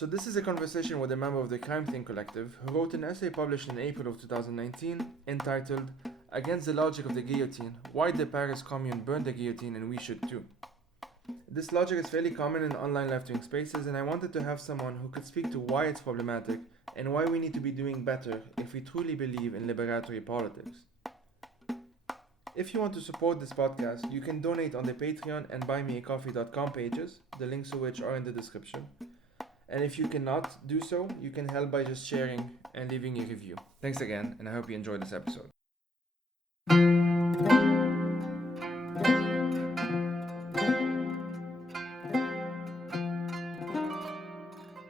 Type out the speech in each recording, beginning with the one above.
So this is a conversation with a member of the Crimethinc collective who wrote an essay published in April of 2019 entitled Against the Logic of the Guillotine, Why the Paris Commune Burned the Guillotine and We Should Too. This logic is fairly common in online left-wing spaces, and I wanted to have someone who could speak to why it's problematic and why we need to be doing better if we truly believe in liberatory politics. If you want to support this podcast, you can donate on the Patreon and buymeacoffee.com pages, the links to which are in the description. And if you cannot do so, you can help by just sharing and leaving a review. Thanks again, and I hope you enjoyed this episode.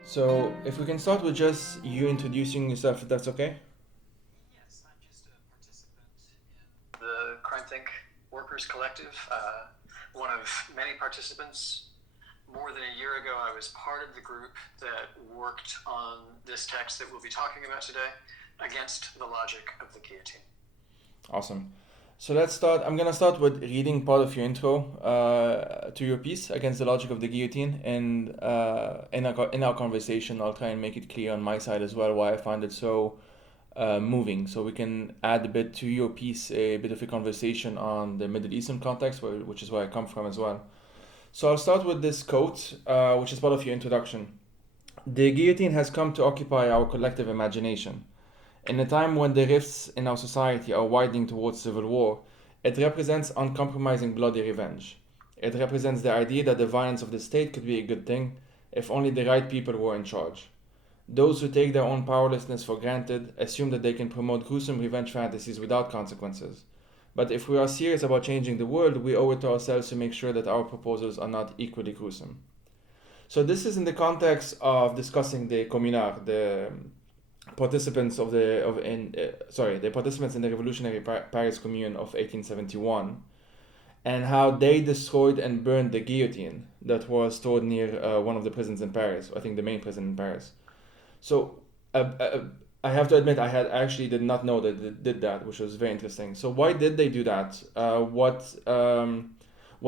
So, if we can start with just you introducing yourself, if that's okay? Yes, I'm just a participant in the Crimethinc Workers Collective, one of many participants. More than a year ago, I was part of the group that worked on this text that we'll be talking about today, Against the Logic of the Guillotine. Awesome. So let's start. I'm going to start with reading part of your intro to your piece, Against the Logic of the Guillotine. And in our conversation, I'll try and make it clear on my side as well why I found it so moving. So we can add a bit to your piece, a bit of a conversation on the Middle Eastern context, which is where I come from as well. So I'll start with this quote, which is part of your introduction. The guillotine has come to occupy our collective imagination. In a time when the rifts in our society are widening towards civil war, it represents uncompromising bloody revenge. It represents the idea that the violence of the state could be a good thing if only the right people were in charge. Those who take their own powerlessness for granted assume that they can promote gruesome revenge fantasies without consequences. But if we are serious about changing the world, we owe it to ourselves to make sure that our proposals are not equally gruesome. So this is in the context of discussing the communards, the participants in the Revolutionary Paris Commune of 1871, and how they destroyed and burned the guillotine that was stored near one of the prisons in Paris, I think the main prison in Paris. So I have to admit, I actually did not know that they did that, which was very interesting. So why did they do that? What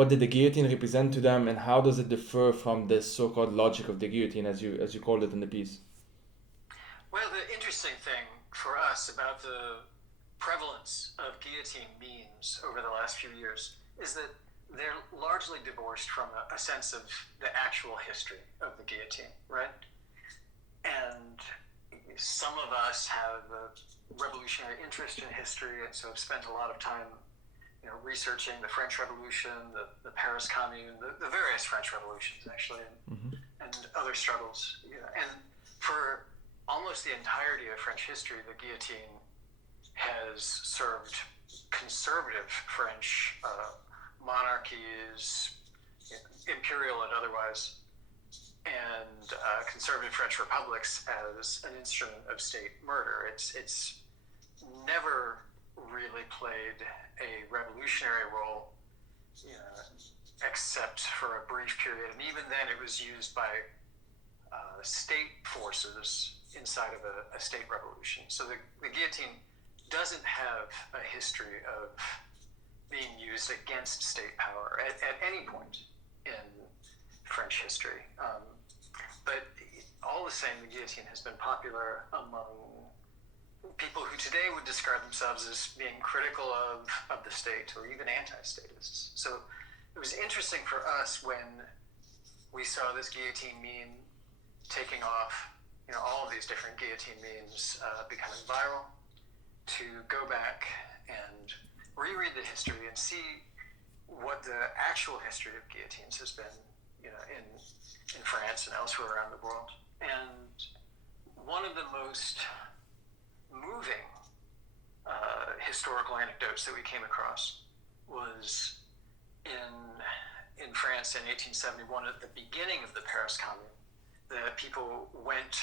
did the guillotine represent to them, and how does it differ from this so-called logic of the guillotine, as you called it in the piece? Well, the interesting thing for us about the prevalence of guillotine memes over the last few years is that they're largely divorced from a sense of the actual history of the guillotine, right? And some of us have a revolutionary interest in history, and so have spent a lot of time, researching the French Revolution, the Paris Commune, the various French revolutions, actually, and other struggles. And for almost the entirety of French history, the guillotine has served conservative French monarchies, imperial and otherwise, and conservative French republics as an instrument of state murder. It's never really played a revolutionary role, except for a brief period, and even then it was used by state forces inside of a state revolution. So the guillotine doesn't have a history of being used against state power at any point in French history. But all the same, the guillotine has been popular among people who today would describe themselves as being critical of the state or even anti-statists. So it was interesting for us when we saw this guillotine meme taking off, all of these different guillotine memes becoming viral, to go back and reread the history and see what the actual history of guillotines has been, in France and elsewhere around the world. And one of the most moving historical anecdotes that we came across was in France in 1871, at the beginning of the Paris Commune. The people went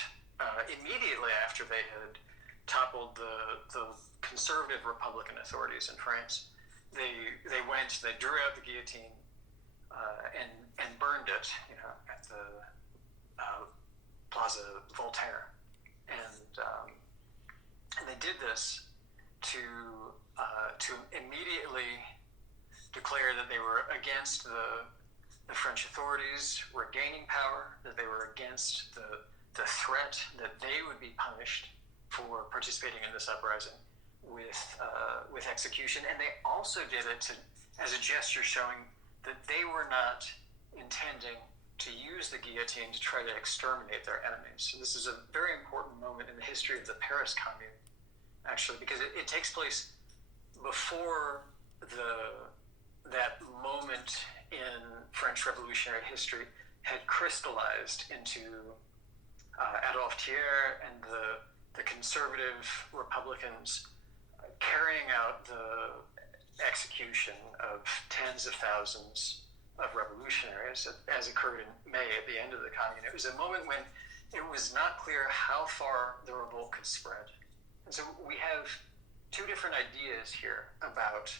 immediately after they had toppled the conservative Republican authorities in France. They drew out the guillotine and burned it, at the Plaza Voltaire, and they did this to immediately declare that they were against the French authorities regaining power, that they were against the meant that they would be punished for participating in this uprising with execution, and they also did it as a gesture showing that they were not intending to use the guillotine to try to exterminate their enemies. So this is a very important moment in the history of the Paris Commune, actually, because it takes place before that moment in French revolutionary history had crystallized into Adolphe Thiers and the conservative Republicans carrying out the execution of tens of thousands of revolutionaries, as occurred in May at the end of the Commune. It was a moment when it was not clear how far the revolt could spread. And so we have two different ideas here about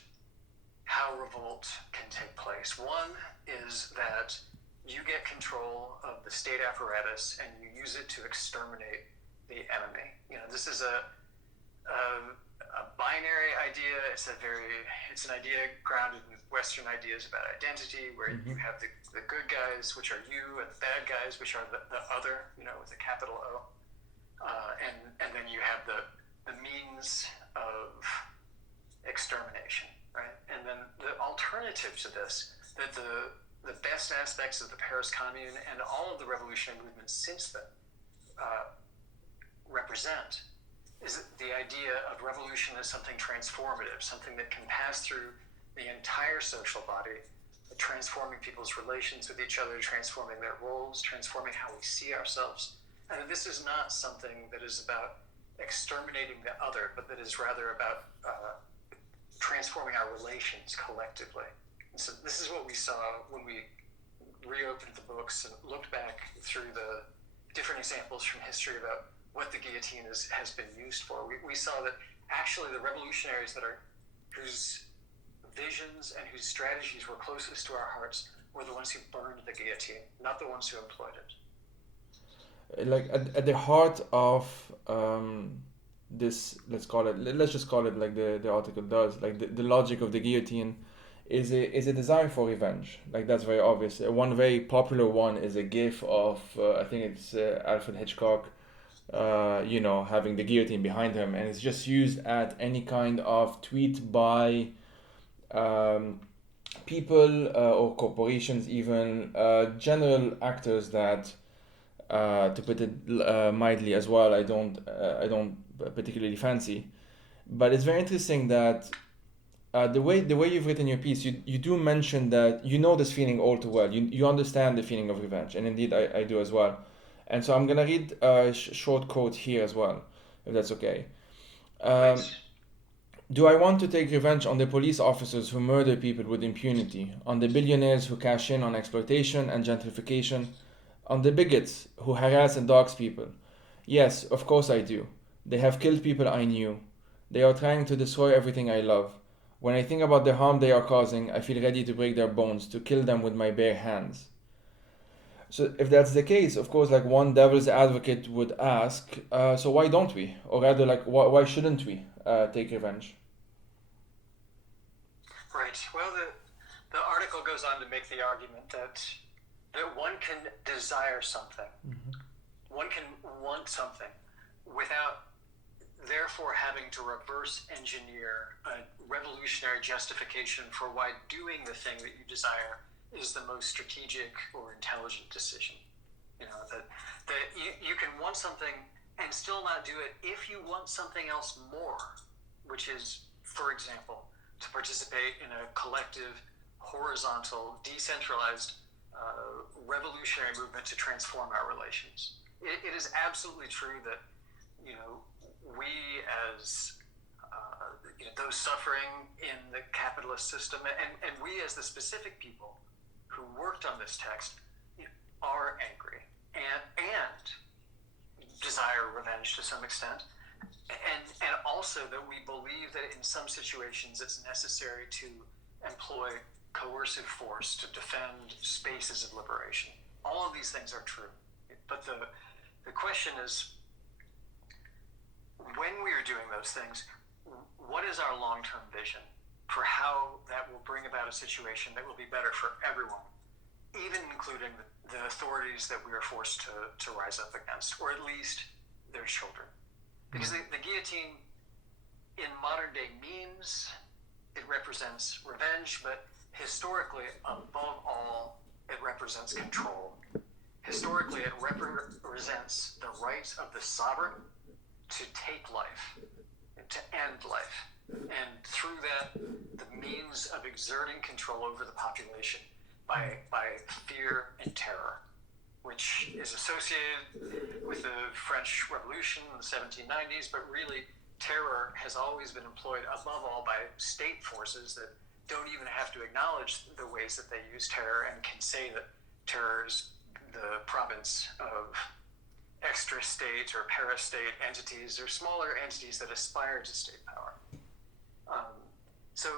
how revolt can take place. One is that you get control of the state apparatus and you use it to exterminate the enemy. This is a binary idea. It's an idea grounded in Western ideas about identity, where you have the good guys, which are you, and the bad guys, which are the other, with a capital O, and then you have the means of extermination, right? And then the alternative to this, that the best aspects of the Paris Commune and all of the revolutionary movements since then represent, is the idea of revolution as something transformative, something that can pass through the entire social body, transforming people's relations with each other, transforming their roles, transforming how we see ourselves. And this is not something that is about exterminating the other, but that is rather about transforming our relations collectively. And so this is what we saw when we reopened the books and looked back through the different examples from history about what the guillotine has been used for. We saw that actually the revolutionaries whose visions and whose strategies were closest to our hearts were the ones who burned the guillotine, not the ones who employed it. Like at the heart of this, let's just call it like the article does, like the logic of the guillotine is a desire for revenge. Like that's very obvious. One very popular one is a gif of I think it's Alfred Hitchcock, having the guillotine behind him, and it's just used at any kind of tweet by people or corporations, even general actors that, to put it mildly as well, I don't particularly fancy. But it's very interesting that the way you've written your piece, you do mention that you know this feeling all too well. You understand the feeling of revenge, and indeed I do as well. And so I'm gonna read a short quote here as well, if that's okay. Do I want to take revenge on the police officers who murder people with impunity, on the billionaires who cash in on exploitation and gentrification, on the bigots who harass and dox people? Yes, of course I do. They have killed people I knew. They are trying to destroy everything I love. When I think about the harm they are causing, I feel ready to break their bones, to kill them with my bare hands. So if that's the case, of course, like one devil's advocate would ask, so why don't we? Or rather, like, why shouldn't we take revenge? Right. Well, the article goes on to make the argument that one can desire something, one can want something, without therefore having to reverse engineer a revolutionary justification for why doing the thing that you desire is the most strategic or intelligent decision. That you can want something and still not do it if you want something else more, which is, for example, to participate in a collective, horizontal, decentralized, revolutionary movement to transform our relations. It is absolutely true that, we as those suffering in the capitalist system, and we as the specific people who worked on this text, are angry and desire revenge to some extent. And also that we believe that in some situations it's necessary to employ coercive force to defend spaces of liberation. All of these things are true. But the question is, when we are doing those things, what is our long-term vision for how that will bring about a situation that will be better for everyone, even including the authorities that we are forced to rise up against, or at least their children. Because the guillotine, in modern day memes, it represents revenge, but historically, above all, it represents control. Historically, it represents the right of the sovereign to take life, to end life, and through that, the means of exerting control over the population by fear and terror, which is associated with the French Revolution in the 1790s, but really terror has always been employed above all by state forces that don't even have to acknowledge the ways that they use terror and can say that terror is the province of extra-state or para-state entities or smaller entities that aspire to state power. So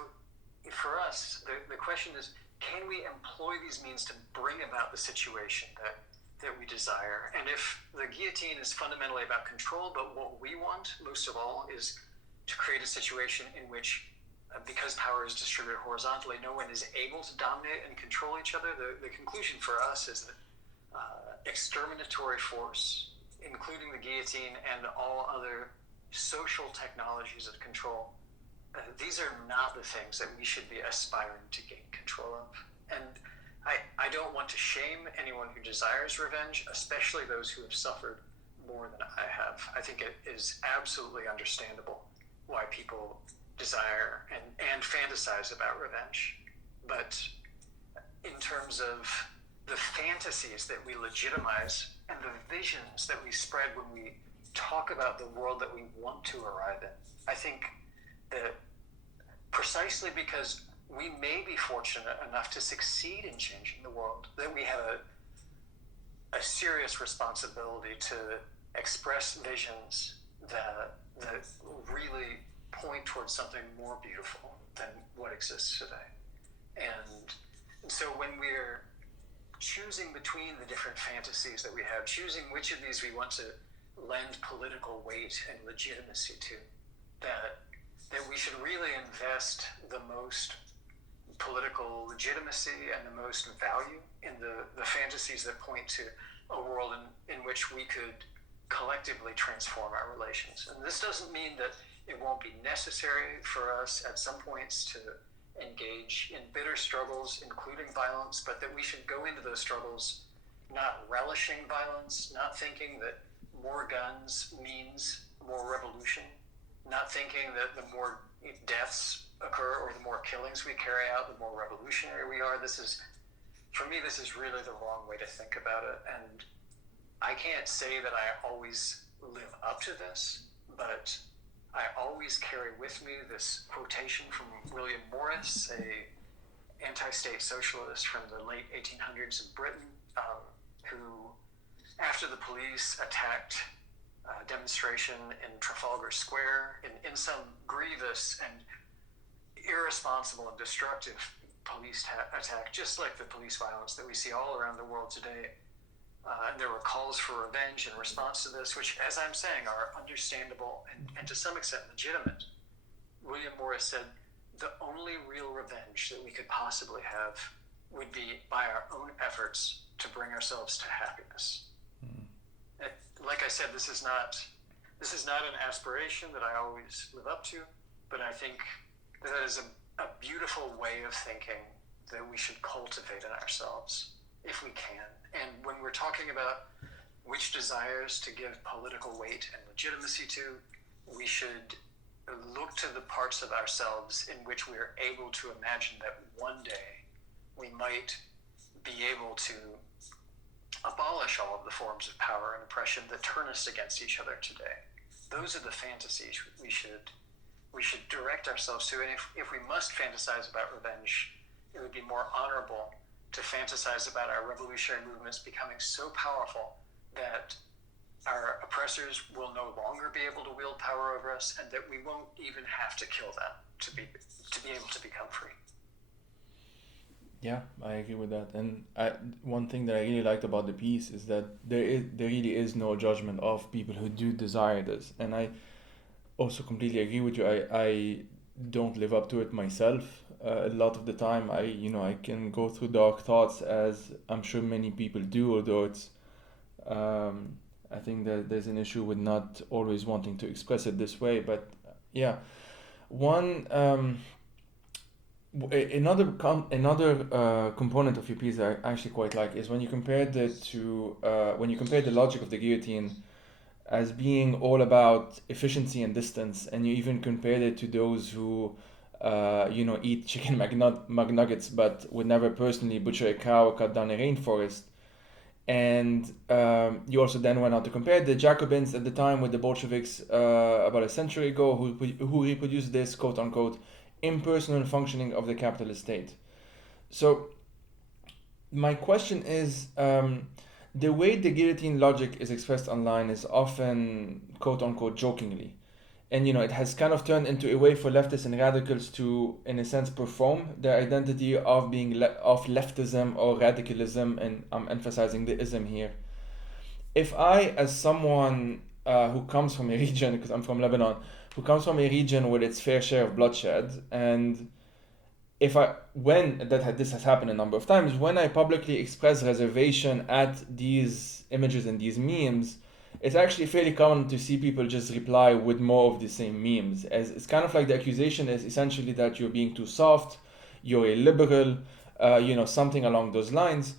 for us, the question is, can we employ these means to bring about the situation that we desire? And if the guillotine is fundamentally about control, but what we want most of all is to create a situation in which, because power is distributed horizontally, no one is able to dominate and control each other, the conclusion for us is that exterminatory force, including the guillotine and all other social technologies of control, these are not the things that we should be aspiring to gain control of. And I don't want to shame anyone who desires revenge, especially those who have suffered more than I have. I think it is absolutely understandable why people desire and fantasize about revenge. But in terms of the fantasies that we legitimize and the visions that we spread when we talk about the world that we want to arrive in, I think that precisely because we may be fortunate enough to succeed in changing the world, that we have a serious responsibility to express visions that really point towards something more beautiful than what exists today. And so when we're choosing between the different fantasies that we have, choosing which of these we want to lend political weight and legitimacy to, that we should really invest the most political legitimacy and the most value in the fantasies that point to a world in which we could collectively transform our relations. And this doesn't mean that it won't be necessary for us at some points to engage in bitter struggles, including violence, but that we should go into those struggles not relishing violence, not thinking that more guns means more revolution, not thinking that the more deaths occur or the more killings we carry out, the more revolutionary we are. For me, this is really the wrong way to think about it. And I can't say that I always live up to this, but I always carry with me this quotation from William Morris, a anti-state socialist from the late 1800s in Britain, who, after the police attacked a demonstration in Trafalgar Square, in some grievous and irresponsible and destructive police attack, just like the police violence that we see all around the world today. And there were calls for revenge in response to this, which, as I'm saying, are understandable and to some extent legitimate. William Morris said, the only real revenge that we could possibly have would be by our own efforts to bring ourselves to happiness. Like I said, this is not an aspiration that I always live up to, but I think that is a beautiful way of thinking that we should cultivate in ourselves if we can. And when we're talking about which desires to give political weight and legitimacy to, we should look to the parts of ourselves in which we are able to imagine that one day we might be able to abolish all of the forms of power and oppression that turn us against each other today. Those are the fantasies we should direct ourselves to. And if we must fantasize about revenge, it would be more honorable to fantasize about our revolutionary movements becoming so powerful that our oppressors will no longer be able to wield power over us, and that we won't even have to kill them to be able to become free. Yeah, I agree with that. And one thing that I really liked about the piece is that there really is no judgment of people who do desire this. And I also completely agree with you. I don't live up to it myself. a lot of the time. I can go through dark thoughts, as I'm sure many people do, although I think that there's an issue with not always wanting to express it this way. But yeah, one another component of your piece that I actually quite like is when you compared it to when you compared the logic of the guillotine as being all about efficiency and distance, and you even compared it to those who eat chicken McNuggets but would never personally butcher a cow or cut down a rainforest. And you also then went on to compare the Jacobins at the time with the Bolsheviks about a century ago, who reproduced this quote unquote impersonal functioning of the capitalist state. So my question is, the way the guillotine logic is expressed online is often quote unquote jokingly. And it has kind of turned into a way for leftists and radicals to, in a sense, perform their identity of being of leftism or radicalism, and I'm emphasizing the ism here. If I, as someone who comes from a region, because I'm from Lebanon, who comes from a region with its fair share of bloodshed, and this has happened a number of times, when I publicly express reservation at these images and these memes, it's actually fairly common to see people just reply with more of the same memes. As it's kind of like the accusation is essentially that you're being too soft, you're a liberal, something along those lines,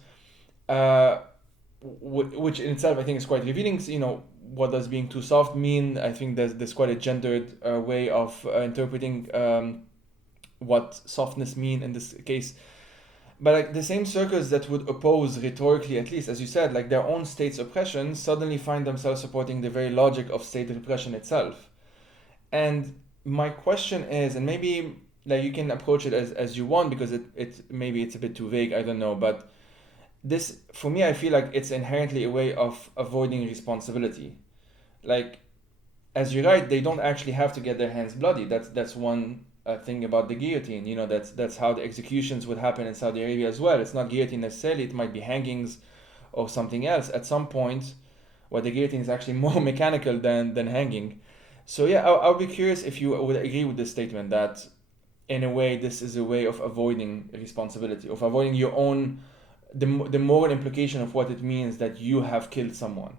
which in itself I think is quite revealing. What does being too soft mean? I think there's quite a gendered way of interpreting what softness mean in this case. But like the same circles that would oppose rhetorically, at least as you said, like their own state's oppression, suddenly find themselves supporting the very logic of state repression itself. And my question is, and maybe like you can approach it as you want, because it maybe it's a bit too vague, I don't know, but this, for me, I feel like it's inherently a way of avoiding responsibility. Like, as you write, they don't actually have to get their hands bloody. That's one thing about the guillotine. That's how the executions would happen in Saudi Arabia as well. It's not guillotine necessarily. It might be hangings or something else at some point, where the guillotine is actually more mechanical than hanging. So yeah, I'll be curious if you would agree with this statement that, in a way, this is a way of avoiding responsibility, of avoiding your own the moral implication of what it means that you have killed someone.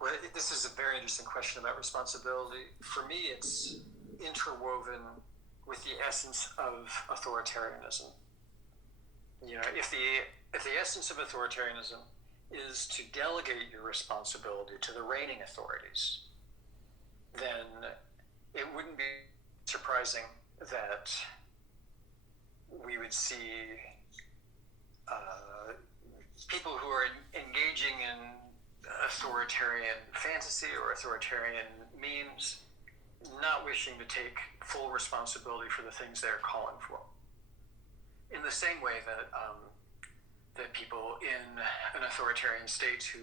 Well, this is a very interesting question about responsibility. For me, it's interwoven with the essence of authoritarianism. If the essence of authoritarianism is to delegate your responsibility to the reigning authorities, then it wouldn't be surprising that we would see people who are engaging in authoritarian fantasy or authoritarian memes not wishing to take full responsibility for the things they're calling for. In the same way that that people in an authoritarian state who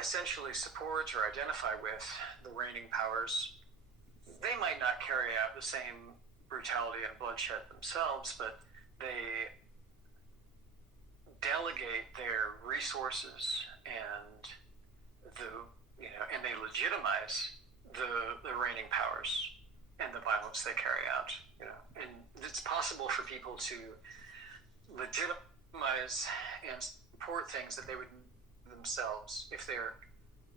essentially support or identify with the reigning powers, they might not carry out the same brutality and bloodshed themselves, but they delegate their resources and they legitimize the reigning powers and the violence they carry out. And it's possible for people to legitimize and support things that they would themselves if they're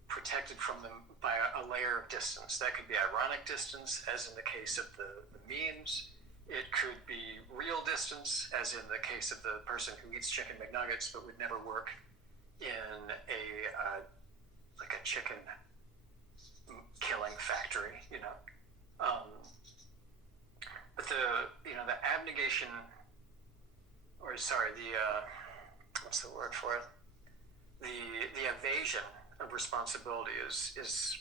protected from them by a layer of distance. That could be ironic distance, as in the case of the memes. It could be real distance, as in the case of the person who eats chicken McNuggets but would never work in a chicken killing factory. But the abnegation, what's the word for it? The evasion of responsibility is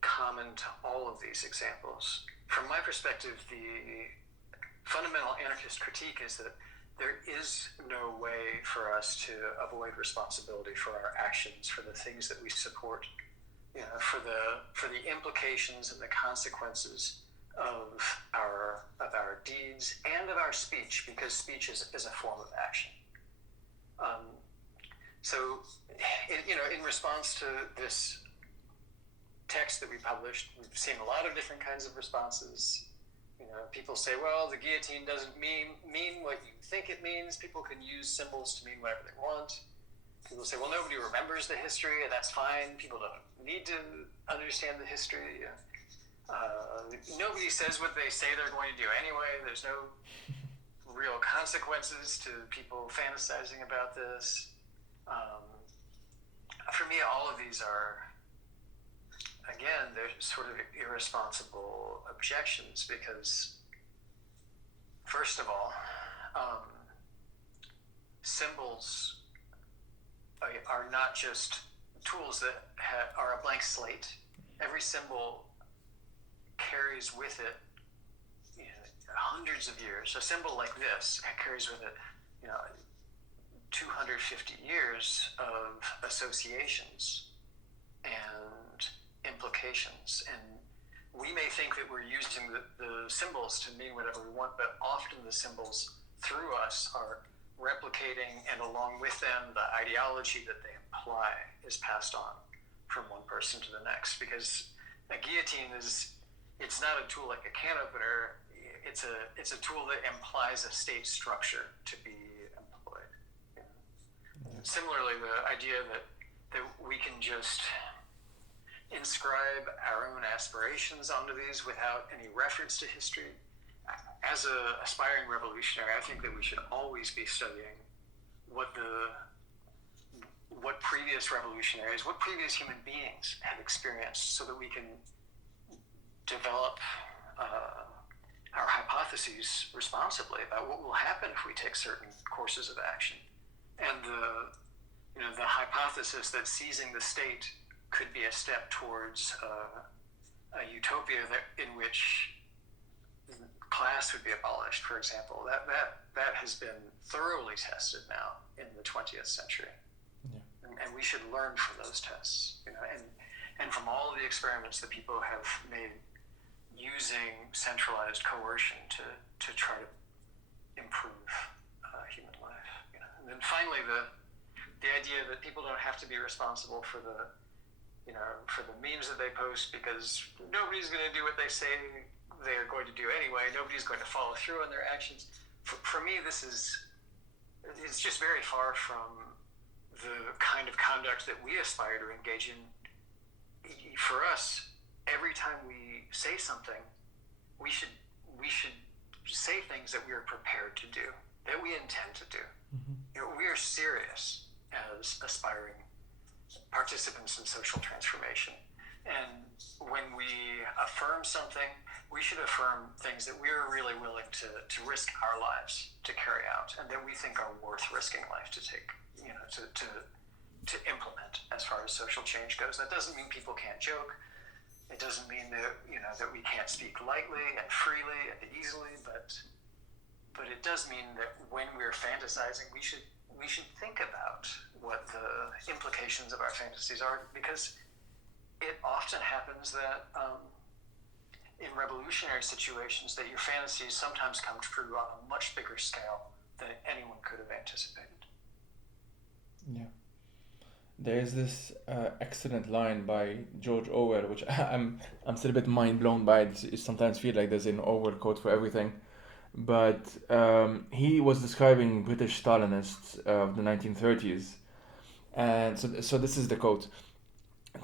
common to all of these examples. From my perspective, the fundamental anarchist critique is that there is no way for us to avoid responsibility for our actions, for the things that we support, for the implications and the consequences of our deeds and of our speech, because speech is a form of action. So, in response to this text that we published, we've seen a lot of different kinds of responses. People say, well, the guillotine doesn't mean what you think it means. People can use symbols to mean whatever they want. People say, well, nobody remembers the history, and that's fine. People don't need to understand the history. Nobody says what they say they're going to do anyway. There's no real consequences to people fantasizing about this. For me, all of these are, again, they're sort of irresponsible objections because, first of all, symbols are not just tools that are a blank slate. Every symbol carries with it hundreds of years. A symbol like this carries with it 250 years of associations and implications. And we may think that we're using the symbols to mean whatever we want, but often the symbols through us are replicating, and along with them, the ideology that they imply is passed on from one person to the next. Because a guillotine it's not a tool like a can opener. It's a tool that implies a state structure to be employed. Similarly, the idea that we can just inscribe our own aspirations onto these without any reference to history. As an aspiring revolutionary, I think that we should always be studying what previous revolutionaries, what previous human beings have experienced, so that we can develop our hypotheses responsibly about what will happen if we take certain courses of action. And the hypothesis that seizing the state could be a step towards a utopia in which class would be abolished, for example, that has been thoroughly tested now in the 20th century. Yeah. And we should learn from those tests, and from all of the experiments that people have made using centralized coercion to try to improve human life. And then finally, the idea that people don't have to be responsible for the memes that they post, because nobody's going to do what they say they are going to do anyway. Nobody's going to follow through on their actions. For me, it's just very far from the kind of conduct that we aspire to engage in. For us, every time we say something, we should say things that we are prepared to do, that we intend to do. Mm-hmm. We are serious as aspiring participants in social transformation. And when we affirm something, we should affirm things that we're really willing to risk our lives to carry out, and that we think are worth risking life to take, to implement as far as social change goes. That doesn't mean people can't joke. It doesn't mean that that we can't speak lightly and freely and easily, but it does mean that when we're fantasizing, we should think about what the implications of our fantasies are, because it often happens that in revolutionary situations that your fantasies sometimes come true on a much bigger scale than anyone could have anticipated. Yeah. There's this excellent line by George Orwell, which I'm still a bit mind blown by. It sometimes feel like there's an Orwell quote for everything, but he was describing British Stalinists of the 1930s, and so this is the quote: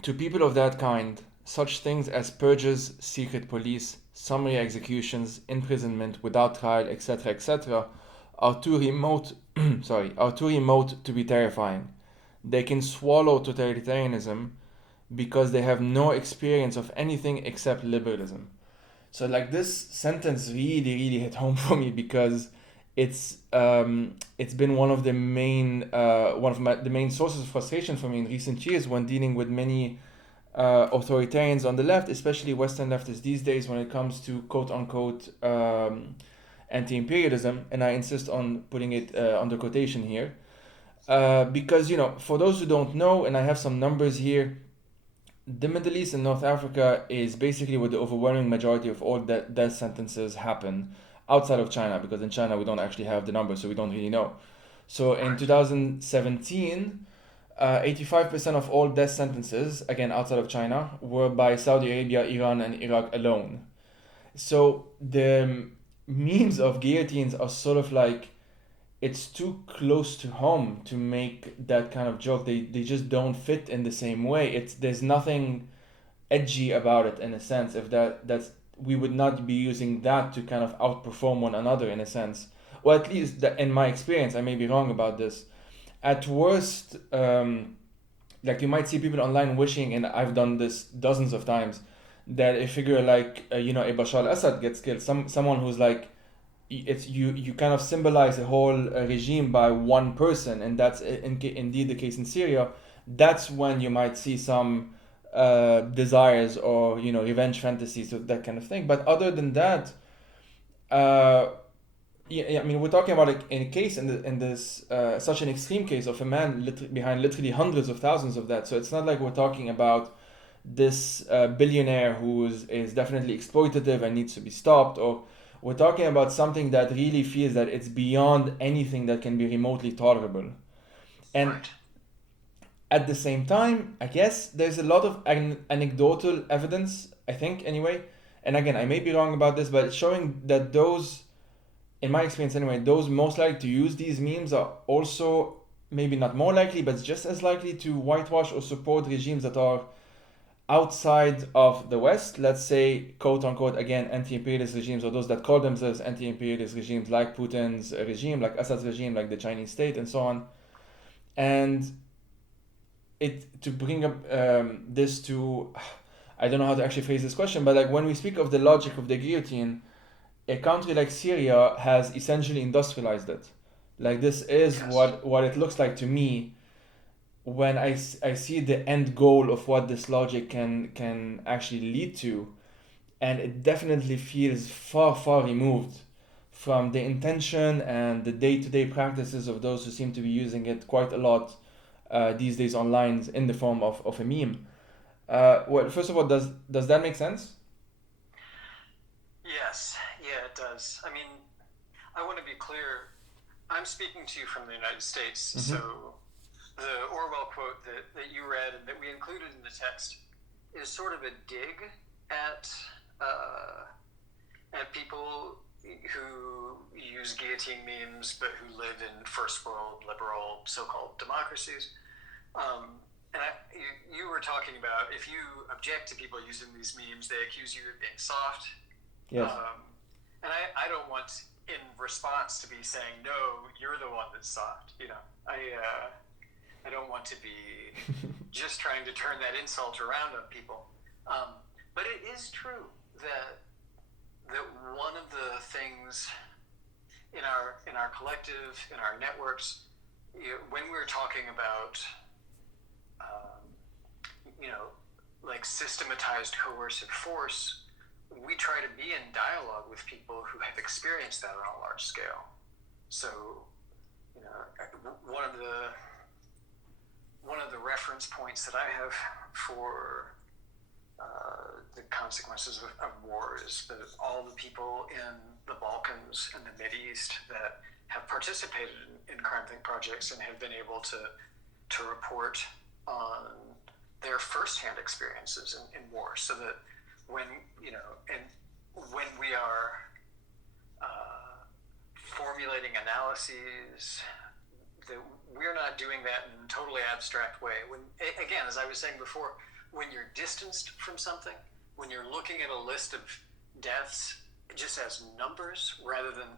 "To people of that kind, such things as purges, secret police, summary executions, imprisonment without trial, etc., are too remote. Are too remote to be terrifying. They can swallow totalitarianism because they have no experience of anything except liberalism." So this sentence really hit home for me, because it's been one of the main sources of frustration for me in recent years when dealing with many authoritarians on the left, especially Western leftists these days, when it comes to quote unquote anti-imperialism, and I insist on putting it under quotation here. Because, for those who don't know, and I have some numbers here, the Middle East and North Africa is basically where the overwhelming majority of all death sentences happen, outside of China, because in China we don't actually have the numbers, so we don't really know. So in 2017, 85% of all death sentences, again outside of China, were by Saudi Arabia, Iran, and Iraq alone. So the memes of guillotines are sort of like, it's too close to home to make that kind of joke. They just don't fit in the same way. There's nothing edgy about it in a sense. If that's we would not be using that to kind of outperform one another in a sense. Or at least that, in my experience, I may be wrong about this. At worst, like you might see people online wishing, and I've done this dozens of times, that a figure like a Bashar al-Assad gets killed. Someone who's like, it's you kind of symbolize a whole regime by one person, and that's indeed the case in Syria. That's when you might see some desires or revenge fantasies of that kind of thing. But other than that, uh, yeah, I mean, we're talking about a case in this such an extreme case of a man behind literally hundreds of thousands of that. So it's not like we're talking about this billionaire who is definitely exploitative and needs to be stopped, or we're talking about something that really feels that it's beyond anything that can be remotely tolerable. And Right. at the same time, I guess there's a lot of anecdotal evidence, I think, anyway. And again, I may be wrong about this, but it's showing that those, in my experience anyway, those most likely to use these memes are also maybe not more likely, but just as likely to whitewash or support regimes that are outside of the West, let's say, quote unquote, again, anti imperialist regimes, or those that call themselves anti imperialist regimes, like Putin's regime, like Assad's regime, like the Chinese state, and so on. And it to bring up this to, I don't know how to actually phrase this question, but like when we speak of the logic of the guillotine, a country like Syria has essentially industrialized it. Like this is Yes. what it looks like to me when I see the end goal of what this logic can actually lead to, and it definitely feels far removed from the intention and the day-to-day practices of those who seem to be using it quite a lot these days online in the form of a meme. Well, first of all, does that make sense? Yes. Yeah, it does. I mean, I want to be clear. I'm speaking to you from the United States, Mm-hmm. so the Orwell quote that you read and that we included in the text is sort of a dig at uh, people who use guillotine memes but who live in first world liberal so-called democracies. And you were talking about if you object to people using these memes, they accuse you of being soft. Yes. And I don't want in response to be saying, no, you're the one that's soft. I don't want to be just trying to turn that insult around on people. But it is true that one of the things in our collective, in our networks, when we're talking about like systematized coercive force, we try to be in dialogue with people who have experienced that on a large scale. So, one of the reference points that I have for the consequences of war is that all the people in the Balkans and the Mideast that have participated in Crimethinc projects and have been able to report on their firsthand experiences in war, so that when we are formulating analyses, that we're not doing that in a totally abstract way. When, again, as I was saying before, when you're distanced from something, when you're looking at a list of deaths just as numbers rather than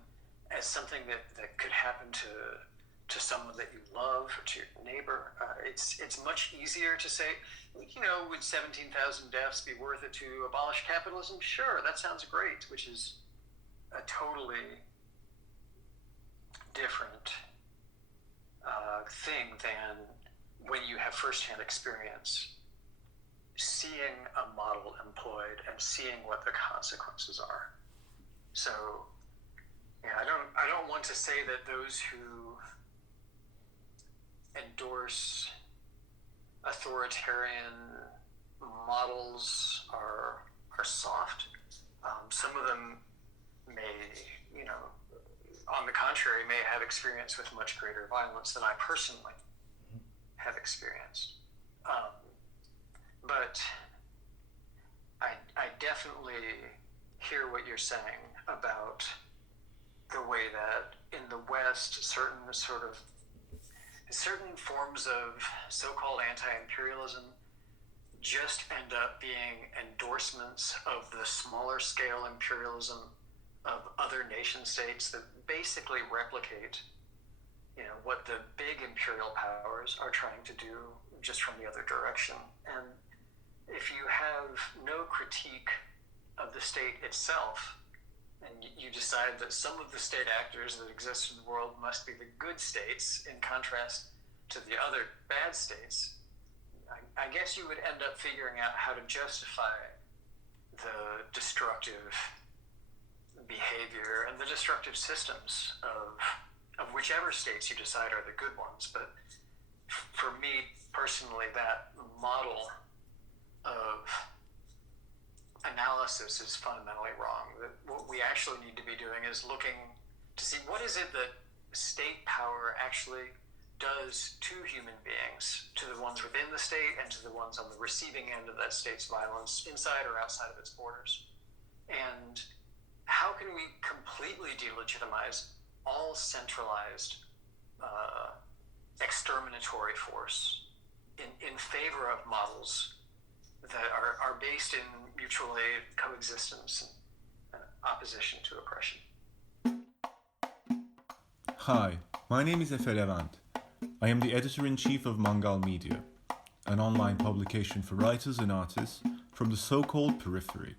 as something that could happen to someone that you love or to your neighbor, it's much easier to say, would 17,000 deaths be worth it to abolish capitalism? Sure, that sounds great, which is a totally different thing than when you have firsthand experience seeing a model employed and seeing what the consequences are. So, yeah, I don't want to say that those who endorse authoritarian models are soft. Some of them may, on the contrary, may have experience with much greater violence than I personally have experienced. But I definitely hear what you're saying about the way that in the West, certain forms of so-called anti-imperialism just end up being endorsements of the smaller scale imperialism of other nation states that basically replicate, what the big imperial powers are trying to do just from the other direction. And if you have no critique of the state itself, and you decide that some of the state actors that exist in the world must be the good states in contrast to the other bad states, I guess you would end up figuring out how to justify the destructive behavior and the destructive systems of whichever states you decide are the good ones. But for me personally, that model of analysis is fundamentally wrong. That what we actually need to be doing is looking to see what is it that state power actually does to human beings, to the ones within the state and to the ones on the receiving end of that state's violence, inside or outside of its borders. And how can we completely delegitimize all centralized exterminatory force in favor of models that are based in mutual aid, coexistence, and opposition to oppression? Hi, my name is Efe Levant. I am the editor-in-chief of Mangal Media, an online publication for writers and artists from the so-called periphery.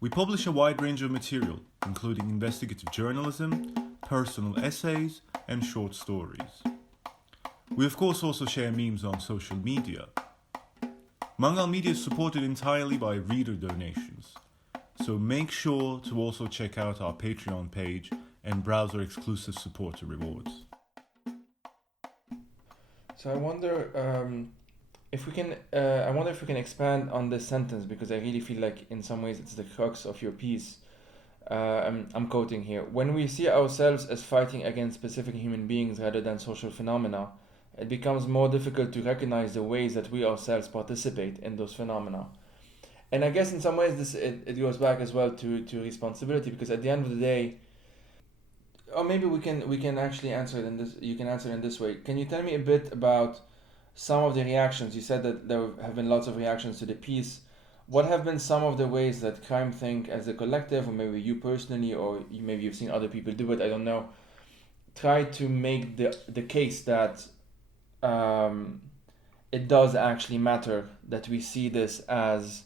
We publish a wide range of material, including investigative journalism, personal essays, and short stories. We of course also share memes on social media. Mangal Media is supported entirely by reader donations, so make sure to also check out our Patreon page and browse our exclusive supporter rewards. So I wonder if we can expand on this sentence, because I really feel like in some ways it's the crux of your piece. I'm quoting here: when we see ourselves as fighting against specific human beings rather than social phenomena, it becomes more difficult to recognize the ways that we ourselves participate in those phenomena. And I guess in some ways it goes back as well to responsibility, because at the end of the day, or maybe we can actually answer it in this. You can answer it in this way. Can you tell me a bit about some of the reactions? You said that there have been lots of reactions to the piece. What have been some of the ways that Crimethinc as a collective, or maybe you personally, or maybe you've seen other people do it, I don't know, try to make the case that it does actually matter that we see this as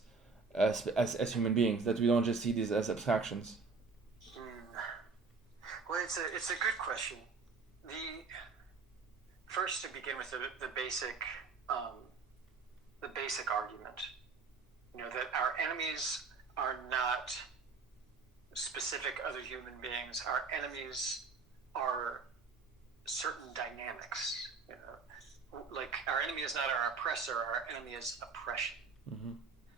human beings, that we don't just see these as abstractions? Well, it's a good question. First, to begin with, the basic argument, that our enemies are not specific other human beings. Our enemies are certain dynamics. Like our enemy is not our oppressor. Our enemy is oppression. Mm-hmm.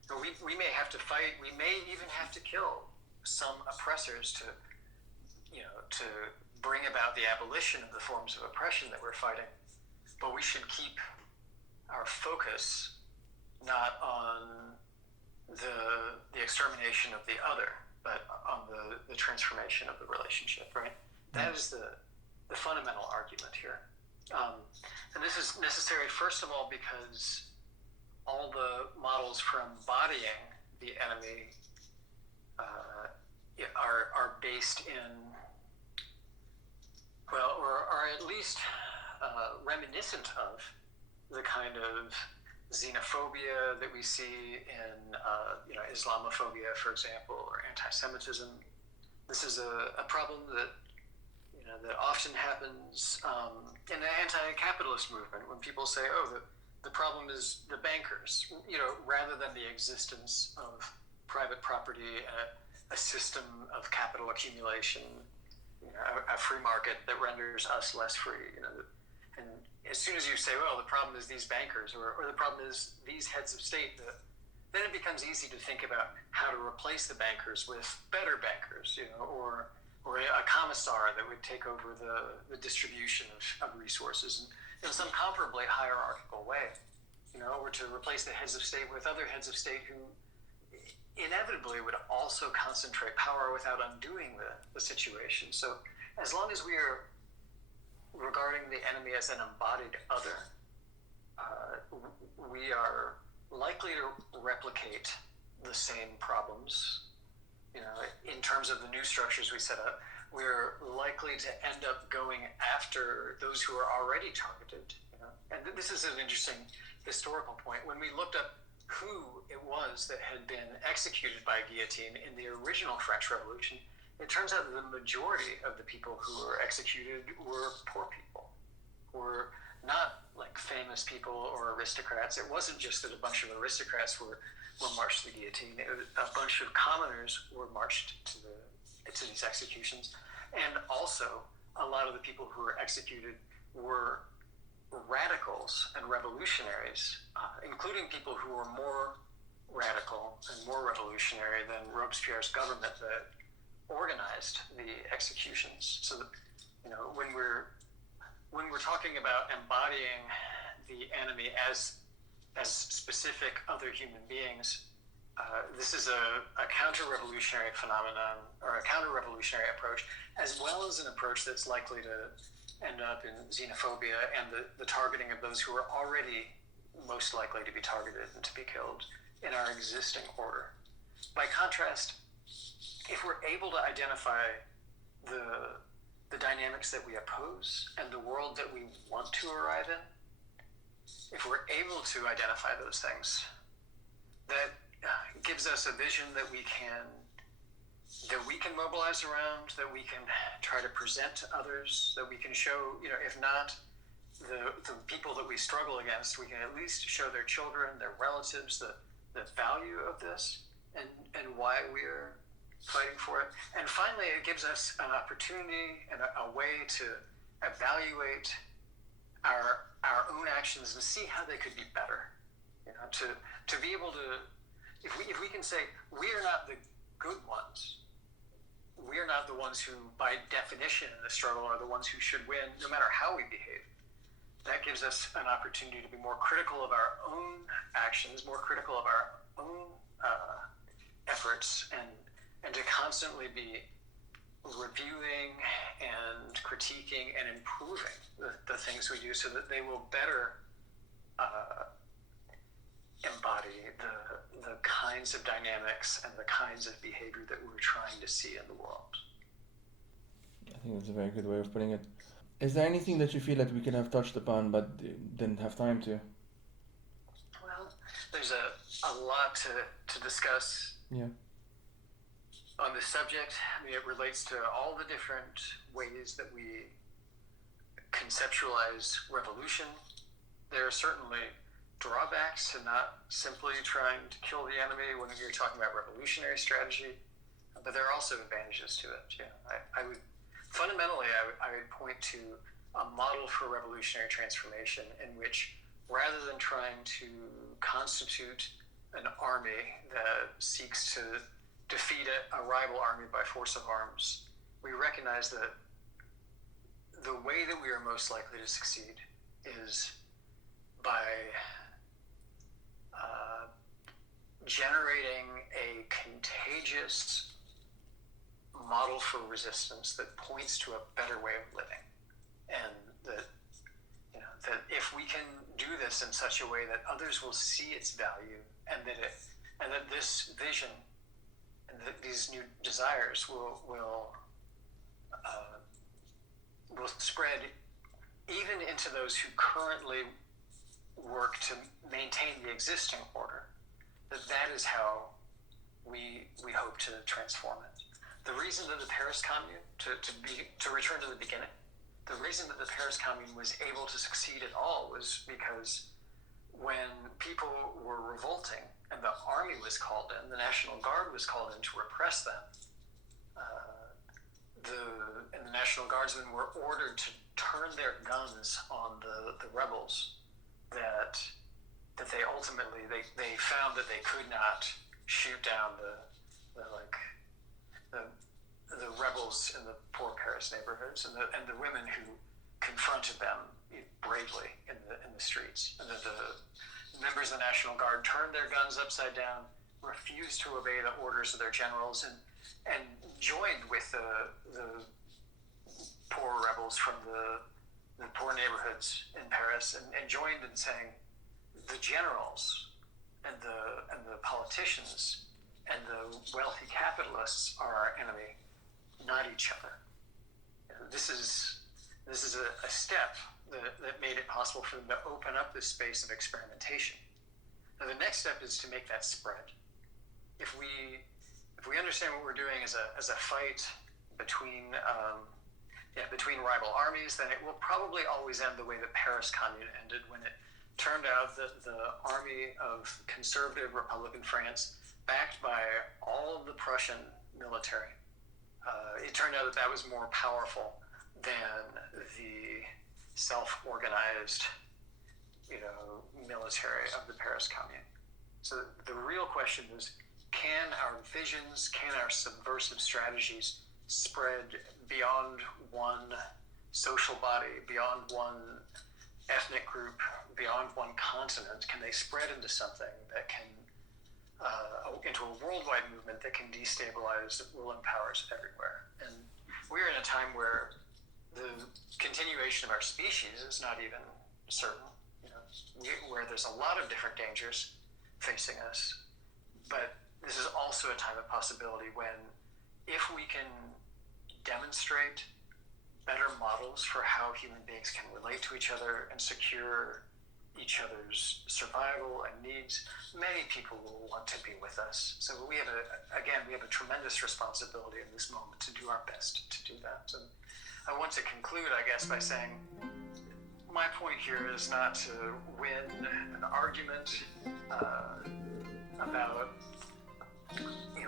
So we may have to fight. We may even have to kill some oppressors to bring about the abolition of the forms of oppression that we're fighting. But we should keep our focus not on the extermination of the other, but on the transformation of the relationship, right? That is the fundamental argument here. And this is necessary, first of all, because all the models for embodying the enemy are based in, or are at least reminiscent of the kind of xenophobia that we see in Islamophobia, for example, or anti-Semitism. This is a problem that that often happens in the anti-capitalist movement, when people say, "Oh, the problem is the bankers," rather than the existence of private property, a system of capital accumulation, a free market that renders us less free. And as soon as you say, "Well, the problem is these bankers," or the problem is these heads of state, then it becomes easy to think about how to replace the bankers with better bankers, or a commissar that would take over the distribution of resources in some comparably hierarchical way, or to replace the heads of state with other heads of state who inevitably would also concentrate power without undoing the situation. So as long as we are regarding the enemy as an embodied other, we are likely to replicate the same problems. In terms of the new structures we set up, we're likely to end up going after those who are already targeted. And this is an interesting historical point. When we looked up who it was that had been executed by guillotine in the original French Revolution, it turns out that the majority of the people who were executed were poor people, were not like famous people or aristocrats. It wasn't just that a bunch of aristocrats were marched to the guillotine. A bunch of commoners were marched to these executions. And also, a lot of the people who were executed were radicals and revolutionaries, including people who were more radical and more revolutionary than Robespierre's government that organized the executions. So that, when we're talking about embodying the enemy as specific other human beings, this is a counter-revolutionary phenomenon, or a counter-revolutionary approach, as well as an approach that's likely to end up in xenophobia and the targeting of those who are already most likely to be targeted and to be killed in our existing order. By contrast, if we're able to identify the dynamics that we oppose and the world that we want to arrive in, if we're able to identify those things, that gives us a vision that we can mobilize around, that we can try to present to others, that we can show, if not the people that we struggle against, we can at least show their children, their relatives, the value of this and why we're fighting for it. And finally, it gives us an opportunity and a way to evaluate our own actions and see how they could be better. To be able to, if we can say we are not the good ones, we are not the ones who, by definition in the struggle, are the ones who should win, no matter how we behave. That gives us an opportunity to be more critical of our own actions, more critical of our own efforts, and to constantly be reviewing and critiquing and improving the things we do so that they will better embody the kinds of dynamics and the kinds of behavior that we're trying to see in the world. I think that's a very good way of putting it. Is there anything that you feel that we could have touched upon but didn't have time to? Well, there's a lot to discuss. Yeah. On this subject. I mean, it relates to all the different ways that we conceptualize revolution. There are certainly drawbacks to not simply trying to kill the enemy when you're talking about revolutionary strategy, but there are also advantages to it. I would fundamentally point to a model for revolutionary transformation in which, rather than trying to constitute an army that seeks to defeat a rival army by force of arms, we recognize that the way that we are most likely to succeed is by generating a contagious model for resistance that points to a better way of living, and that if we can do this in such a way that others will see its value, and that this vision and these new desires will spread even into those who currently work to maintain the existing order, that is how we hope to transform it. The reason that the Paris Commune, to return to the beginning, the reason that the Paris Commune was able to succeed at all was because when people were revolting and the army was called in, the National Guard was called in to repress them, the National Guardsmen were ordered to turn their guns on the rebels, that they ultimately they found that they could not shoot down the rebels in the poor Paris neighborhoods and the women who confronted them bravely in the streets, and that the members of the National Guard turned their guns upside down, refused to obey the orders of their generals and joined with the poor rebels from the poor neighborhoods in Paris and joined in saying the generals and the politicians and the wealthy capitalists are our enemy, not each other. This is a step that made it possible for them to open up this space of experimentation. Now the next step is to make that spread. If we understand what we're doing as a fight between rival armies, then it will probably always end the way the Paris Commune ended, when it turned out that the army of conservative Republican France, backed by all of the Prussian military, it turned out that was more powerful than the self-organized, military of the Paris Commune. So the real question is, can our visions, can our subversive strategies spread beyond one social body, beyond one ethnic group, beyond one continent? Can they spread into something that can, into a worldwide movement that can destabilize ruling powers everywhere? And we're in a time where the continuation of our species is not even certain, where there's a lot of different dangers facing us. But this is also a time of possibility when, if we can demonstrate better models for how human beings can relate to each other and secure each other's survival and needs, many people will want to be with us. So we have a tremendous responsibility in this moment to do our best to do that. And I want to conclude, I guess, by saying my point here is not to win an argument about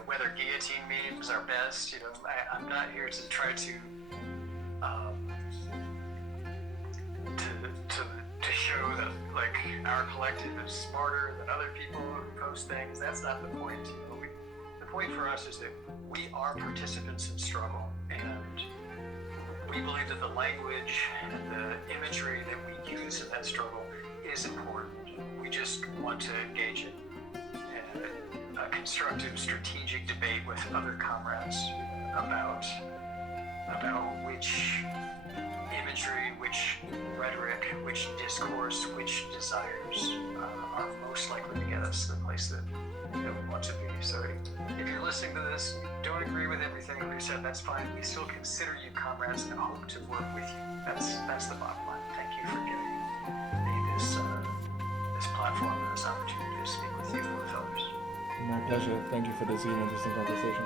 whether guillotine memes are best. I'm not here to try to show that our collective is smarter than other people who post things. That's not the point. The point for us is that we are participants in struggle, and we believe that the language and the imagery that we use in that struggle is important. We just want to engage in a constructive, strategic debate with other comrades about which imagery, which rhetoric, which discourse, which desires are most likely to get us to the place that we want to be. So if you're listening to this, you don't agree with everything that we said, that's fine. We still consider you comrades and hope to work with you. That's the bottom line. Thank you for giving me this platform and this opportunity to speak with you and with others. My pleasure. Thank you for this really interesting conversation.